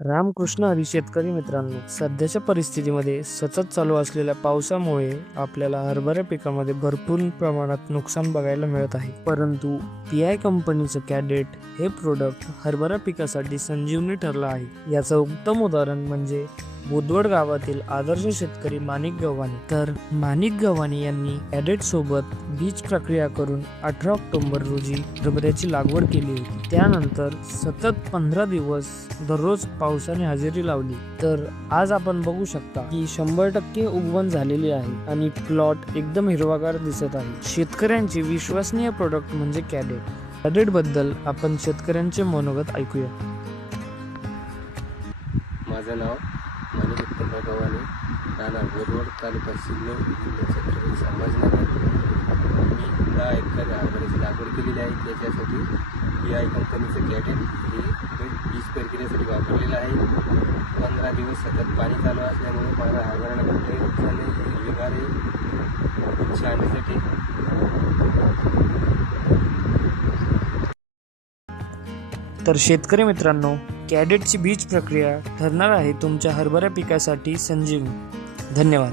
रामकृष्ण हरी शेतकरी मित्रांनो सध्याच्या परिस्थितीमध्ये सतत चालू असलेल्या पावसामुळे आपल्याला हरभरा पिकामध्ये भरपूर प्रमाणात नुकसान बघायला मिळत आहे. परंतु पी आय कंपनीचं कॅडेट हे प्रोडक्ट हरभरा पिकासाठी संजीवनी ठरलं आहे. याचं उत्तम उदाहरण म्हणजे बुधवड गावातील आदर्श शेतकरी माणिक गव्हाणे. तर माणिक गव्हाणे यांनी कॅडेट सोबत बीज प्रक्रिया करून अठरा ऑक्टोबर रोजी रबऱ्याची लागवड केली होती. त्यानंतर सतत पंधरा दिवस दररोज पावसाने हजेरी लावली. तर आज आपण बघू शकता की शंभर टक्के उगवण झालेली आहे आणि प्लॉट एकदम हिरवागार दिसत आहे. शेतकऱ्यांचे विश्वसनीय प्रोडक्ट म्हणजे कॅडेट. कॅडेटबद्दल आपण शेतकऱ्यांचे मनोगत ऐकूया. माझं नाव माणिक उत्तमराव गव्हाणे राहणार बोरवड तालुका सिल्लोड जिल्हा छत्रपती संभाजीनगर मी दहा एकर हरभऱ्याची लागवड केलेली आहे. त्याच्यासाठी पी आय कंपनीचं कॅडेट हे मी बीज प्रक्रियेसाठी वापरलेलं आहे. पंधरा दिवस सतत पाणी चालू असल्यामुळे माझा हरभऱ्याला कुठेही नुकसान नाही. हिरवीगार आहे. खूप तर शेतकरी मित्रांनो कॅडेटची बीज प्रक्रिया ठरणार आहे तुमच्या हरभरा पिकासाठी संजीवनी. धन्यवाद.